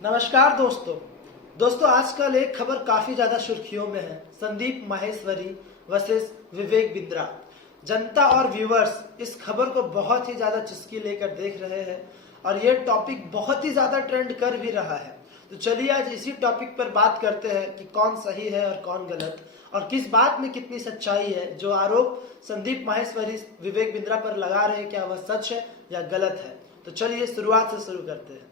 नमस्कार दोस्तों आजकल एक खबर काफी ज्यादा सुर्खियों में है। संदीप माहेश्वरी वर्सेस विवेक बिंद्रा। जनता और व्यूअर्स इस खबर को बहुत ही ज्यादा चुस्की लेकर देख रहे हैं और ये टॉपिक बहुत ही ज्यादा ट्रेंड कर भी रहा है। तो चलिए आज इसी टॉपिक पर बात करते हैं कि कौन सही है और कौन गलत, और किस बात में कितनी सच्चाई है। जो आरोप संदीप माहेश्वरी विवेक बिंद्रा पर लगा रहे हैं, क्या वह सच है या गलत है। तो चलिए शुरुआत से शुरू करते हैं।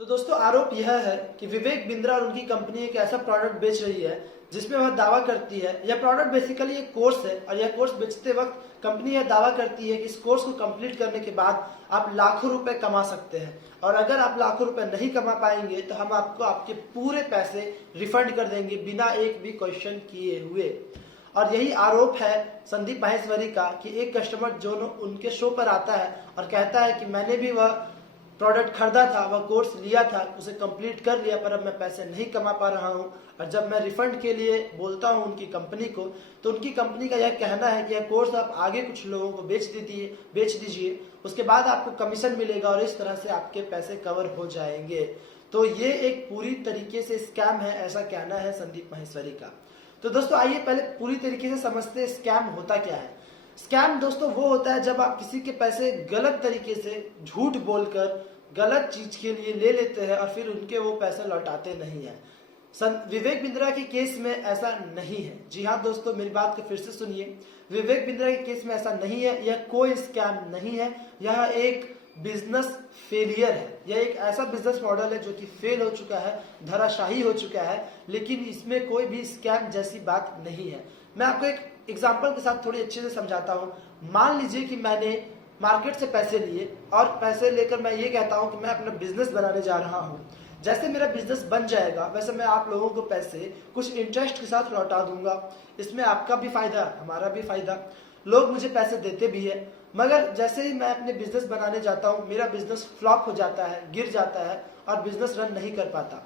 तो दोस्तों आरोप यह है कि विवेक बिंद्रा और उनकी कंपनी एक ऐसा प्रोडक्ट बेच रही है जिसमें वह दावा करती है, यह प्रोडक्ट बेसिकली एक कोर्स है और यह कोर्स बेचते वक्त कंपनी यह दावा करती है कि इस कोर्स को कंप्लीट करने के बाद आप लाखों रुपए कमा सकते हैं, और अगर आप लाखों रुपए नहीं कमा पाएंगे तो हम आपको आपके पूरे पैसे रिफंड कर देंगे बिना एक भी क्वेश्चन किए हुए। और यही आरोप है संदीप माहेश्वरी का कि एक कस्टमर जो उनके शो पर आता है और कहता है कि मैंने भी वह प्रोडक्ट खरीदा था, वह कोर्स लिया था, उसे कंप्लीट कर लिया, पर अब मैं पैसे नहीं कमा पा रहा हूं, और जब मैं रिफंड के लिए बोलता हूं उनकी कंपनी को, तो उनकी कंपनी का यह कहना है कि यह कोर्स आप आगे कुछ लोगों को बेच दीजिए, उसके बाद आपको कमीशन मिलेगा और इस तरह से आपके पैसे कवर हो जाएंगे। तो ये एक पूरी तरीके से स्कैम है, ऐसा कहना है संदीप माहेश्वरी का। तो दोस्तों आइए पहले पूरी तरीके से समझते हैं स्कैम होता क्या है। स्कैम दोस्तों वो होता है जब आप किसी के पैसे गलत तरीके से झूठ बोलकर गलत चीज के लिए ले लेते हैं और फिर उनके वो पैसे लौटाते नहीं है। विवेक बिंद्रा के केस में ऐसा नहीं है। जी हाँ दोस्तों, मेरी बात को फिर से सुनिए। विवेक बिंद्रा के केस में ऐसा नहीं है, यह कोई स्कैम नहीं है, यह एक बिजनेस फेलियर है। यह एक ऐसा बिजनेस मॉडल है जो कि फेल हो चुका है, धराशायी हो चुका है, लेकिन इसमें कोई भी स्कैम जैसी बात नहीं है। मैं आपको एक एग्जाम्पल के साथ थोड़ी अच्छे से समझाता हूँ। मान लीजिए कि मैंने मार्केट से पैसे लिए और पैसे लेकर मैं ये कहता हूँ कि मैं अपना बिजनेस बनाने जा रहा हूँ। जैसे मेरा बिजनेस बन जाएगा वैसे मैं आप लोगों को पैसे कुछ इंटरेस्ट के साथ लौटा दूंगा। इसमें आपका भी फायदा, हमारा भी फायदा, लोग मुझे पैसे देते भी है। मगर जैसे ही मैं अपने बिजनेस बनाने जाता हूँ, मेरा बिजनेस फ्लॉप हो जाता है, गिर जाता है और बिजनेस रन नहीं कर पाता,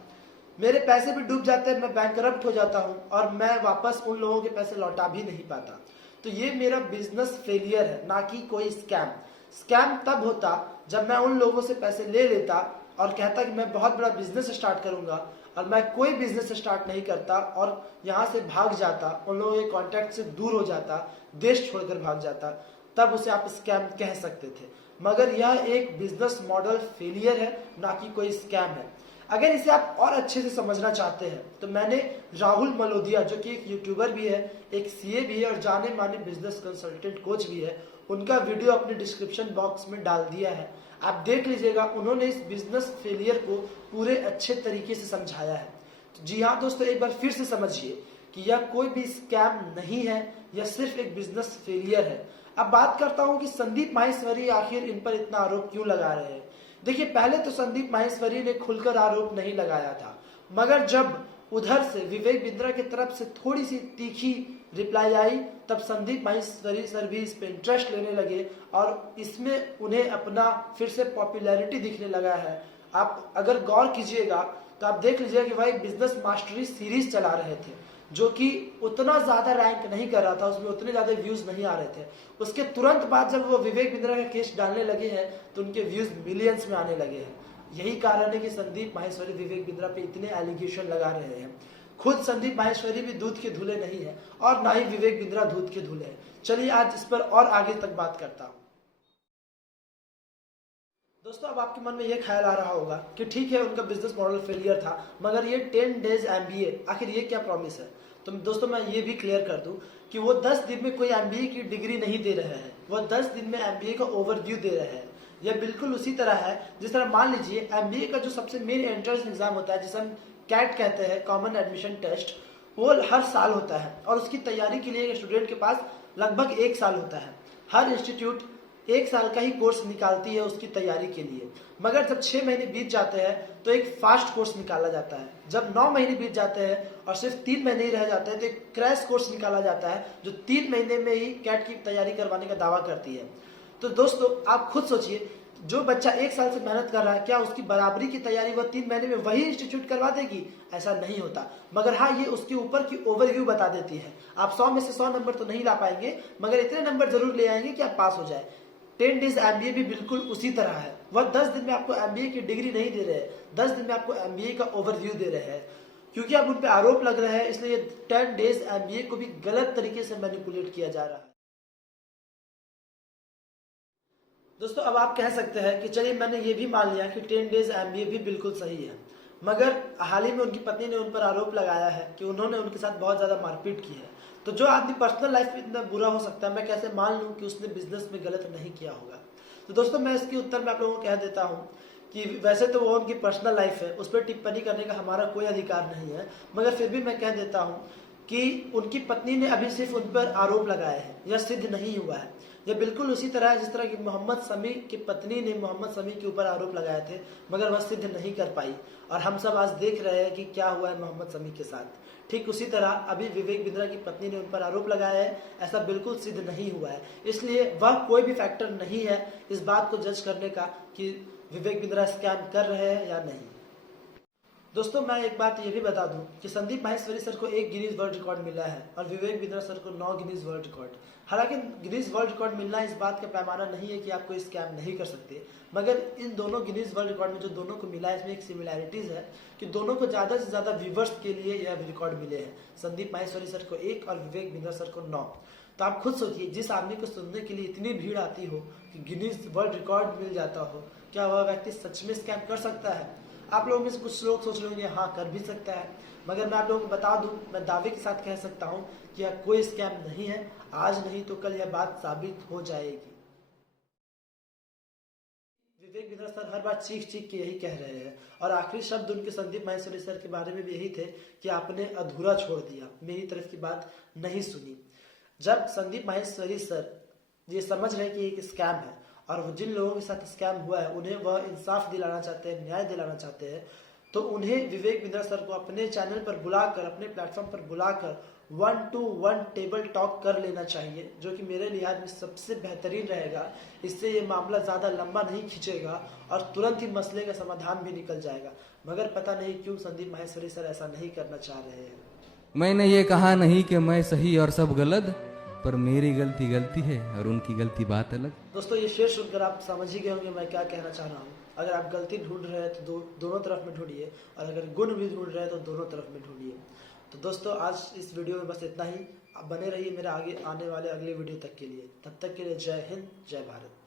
मेरे पैसे भी डूब जाते हैं, मैं बैंकरप्ट हो जाता हूँ और मैं वापस उन लोगों के पैसे लौटा भी नहीं पाता। तो ये मेरा बिजनेस फेलियर है, ना कि कोई स्कैम। स्कैम तब होता जब मैं उन लोगों से पैसे ले लेता और कहता कि मैं बहुत बड़ा बिजनेस स्टार्ट करूंगा, और मैं कोई बिजनेस स्टार्ट नहीं करता और यहाँ से भाग जाता, उन लोगों के कॉन्टेक्ट से दूर हो जाता, देश छोड़कर भाग जाता, तब उसे आप स्कैम कह सकते थे। मगर यह एक बिजनेस मॉडल फेलियर है, ना कि कोई स्कैम है। अगर इसे आप और अच्छे से समझना चाहते हैं तो मैंने राहुल मलोदिया, जो कि एक यूट्यूबर भी है, एक सीए भी है और जाने माने बिजनेस कंसल्टेंट कोच भी है, उनका वीडियो अपने डिस्क्रिप्शन बॉक्स में डाल दिया है, आप देख लीजिएगा। उन्होंने इस बिजनेस फेलियर को पूरे अच्छे तरीके से समझाया है। तो जी हाँ दोस्तों, एक बार फिर से समझिए कि यह कोई भी स्कैम नहीं है, यह सिर्फ एक बिजनेस फेलियर है। अब बात करता हूँ कि संदीप माहेश्वरी आखिर इन पर इतना आरोप क्यों लगा रहे हैं। देखिए, पहले तो संदीप माहेश्वरी ने खुलकर आरोप नहीं लगाया था, मगर जब उधर से विवेक बिंद्रा की तरफ से थोड़ी सी तीखी रिप्लाई आई, तब संदीप माहेश्वरी सर भी इस पे इंटरेस्ट लेने लगे और इसमें उन्हें अपना फिर से पॉपुलैरिटी दिखने लगा है। आप अगर गौर कीजिएगा तो आप देख लीजिएगा कि वह एक बिजनेस मास्टरी सीरीज चला रहे थे जो कि उतना ज्यादा रैंक नहीं कर रहा था, उसमें उतने ज्यादा व्यूज नहीं आ रहे थे। उसके तुरंत बाद जब वो विवेक बिंद्रा का केस डालने लगे हैं तो उनके व्यूज मिलियंस में आने लगे हैं। यही कारण है कि संदीप माहेश्वरी विवेक बिंद्रा पे इतने एलिगेशन लगा रहे हैं। खुद संदीप माहेश्वरी भी दूध के धुले नहीं है और ना ही विवेक बिंद्रा दूध के धुले हैं। चलिए आज इस पर और आगे तक बात करता हूँ। दोस्तों अब आपके मन में यह ख्याल आ रहा होगा कि ठीक है, उनका बिजनेस मॉडल फेलियर था, मगर ये 10 डेज एमबीए, आखिर ये क्या प्रॉमिस है। तो दोस्तों मैं ये भी क्लियर कर दूं कि वो 10 दिन में कोई एमबीए की डिग्री नहीं दे रहे हैं, वो 10 दिन में एमबीए का ओवरव्यू दे रहे हैं। यह बिल्कुल उसी तरह है जिस तरह मान लीजिए एमबीए का जो सबसे मेन एंट्रेंस एग्जाम होता है, जिसे हम कैट कहते हैं, कॉमन एडमिशन टेस्ट, वो हर साल होता है और उसकी तैयारी के लिए स्टूडेंट के पास लगभग 1 साल होता है। हर इंस्टीट्यूट 1 साल का ही कोर्स निकालती है उसकी तैयारी के लिए, मगर जब 6 महीने बीत जाते हैं तो एक फास्ट कोर्स निकाला जाता है। जब 9 महीने बीत जाते हैं और सिर्फ 3 महीने ही रह जाते हैं तो एक क्रैश कोर्स निकाला जाता है जो 3 महीने में ही कैट की तैयारी करवाने का दावा करती है। तो दोस्तों आप खुद सोचिए, जो बच्चा 1 साल से मेहनत कर रहा है, क्या उसकी बराबरी की तैयारी वह 3 महीने में वही इंस्टीट्यूट करवा देगी? ऐसा नहीं होता। मगर हाँ, ये उसके ऊपर की ओवरव्यू बता देती है। आप 100 में से 100 नंबर तो नहीं ला पाएंगे, मगर इतने नंबर जरूर ले आएंगे कि आप पास हो जाए। 10 डेज MBA भी बिल्कुल उसी तरह है। वह 10 दिन में आपको MBA की डिग्री नहीं दे रहे हैं, 10 दिन में आपको MBA का ओवरव्यू दे रहे हैं। क्योंकि अब उन पे आरोप लग रहा है, इसलिए 10 डेज MBA को भी गलत तरीके से मैनिपुलेट किया जा रहा है। दोस्तों अब आप कह सकते हैं कि चलिए मैंने ये भी मान लिया कि 10 डेज MBA भी बिल्कुल सही है, मगर हाल ही में उनकी पत्नी ने उन पर आरोप लगाया है कि उन्होंने उनके साथ बहुत ज़्यादा मारपीट की है। तो जो आदमी पर्सनल लाइफ में इतना बुरा हो सकता है, मैं कैसे मान लूँ कि उसने बिजनेस में गलत नहीं किया होगा। तो दोस्तों मैं इसके उत्तर में आप लोगों को कह देता हूँ कि वैसे तो वो उनकी पर्सनल लाइफ है, उस पर टिप्पणी करने का हमारा कोई अधिकार नहीं है, मगर फिर भी मैं कह देता हूँ कि उनकी पत्नी ने अभी सिर्फ उन पर आरोप लगाया है, यह सिद्ध नहीं हुआ है। यह बिल्कुल उसी तरह है जिस तरह की मोहम्मद शमी की पत्नी ने मोहम्मद शमी के ऊपर आरोप लगाए थे, मगर वह सिद्ध नहीं कर पाई, और हम सब आज देख रहे हैं कि क्या हुआ है मोहम्मद शमी के साथ। ठीक उसी तरह अभी विवेक बिंद्रा की पत्नी ने उन पर आरोप लगाया है, ऐसा बिल्कुल सिद्ध नहीं हुआ है, इसलिए वह कोई भी फैक्टर नहीं है इस बात को जज करने का कि विवेक बिंद्रा स्कैम कर रहे हैं या नहीं। दोस्तों मैं एक बात ये भी बता दूं कि संदीप माहेश्वरी सर को 1 गिनीज वर्ल्ड रिकॉर्ड मिला है और विवेक बिंद्रा सर को 9 गिनीज वर्ल्ड रिकॉर्ड। हालांकि गिनीज वर्ल्ड रिकॉर्ड मिलना इस बात का पैमाना नहीं है कि आप कोई स्कैम नहीं कर सकते, मगर इन दोनों गिनीज वर्ल्ड रिकॉर्ड में जो दोनों को मिला है, इसमें एक सिमिलैरिटीज है कि दोनों को ज़्यादा से ज़्यादा व्यूवर्स के लिए यह रिकॉर्ड मिले हैं। संदीप माहेश्वरी सर को 1 और विवेक बिंद्रा सर को 9। तो आप खुद सोचिए, जिस आदमी को सुनने के लिए इतनी भीड़ आती हो कि गिनीज वर्ल्ड रिकॉर्ड मिल जाता हो, क्या वह व्यक्ति सच में स्कैम कर सकता है? आप लोगों में से कुछ लोग सोच रहे होंगे हाँ कर भी सकता है, मगर मैं आप लोगों को बता दूं, मैं दावे के साथ कह सकता हूं कि यह कोई स्कैम नहीं है। आज नहीं तो कल यह बात साबित हो जाएगी। विवेक बिंद्रा सर हर बार चीख चीख के यही कह रहे हैं, और आखिरी शब्द उनके संदीप माहेश्वरी सर के बारे में भी यही थे कि आपने अधूरा छोड़ दिया, मेरी तरफ की बात नहीं सुनी। जब संदीप माहेश्वरी सर ये समझ रहे कि एक स्कैम है और वो जिन लोगों के साथ स्कैम हुआ है उन्हें वह इंसाफ दिलाना चाहते हैं, न्याय दिलाना चाहते हैं, तो उन्हें विवेक बिंद्रा सर को अपने चैनल पर बुलाकर, अपने प्लेटफॉर्म पर बुलाकर 1-to-1 टेबल टॉक कर लेना चाहिए, जो कि मेरे लिहाज में सबसे बेहतरीन रहेगा। इससे ये मामला ज़्यादा लंबा नहीं खींचेगा और तुरंत ही मसले का समाधान भी निकल जाएगा, मगर पता नहीं क्यों संदीप माहेश्वरी सर ऐसा नहीं करना चाह रहे हैं। मैंने ये कहा नहीं कि मैं सही और सब गलत, पर मेरी गलती गलती है और उनकी गलती बात अलग। दोस्तों ये शेर सुनकर आप समझ ही गए होंगे मैं क्या कहना चाह रहा हूँ। अगर आप गलती ढूंढ रहे हैं तो दोनों तरफ में ढूंढिए, और अगर गुण भी ढूंढ रहे हैं तो दोनों तरफ में ढूंढिए। तो दोस्तों आज इस वीडियो में बस इतना ही। आप बने रहिए मेरे आगे आने वाले अगले वीडियो तक के लिए। तब तक के लिए जय हिंद, जय भारत।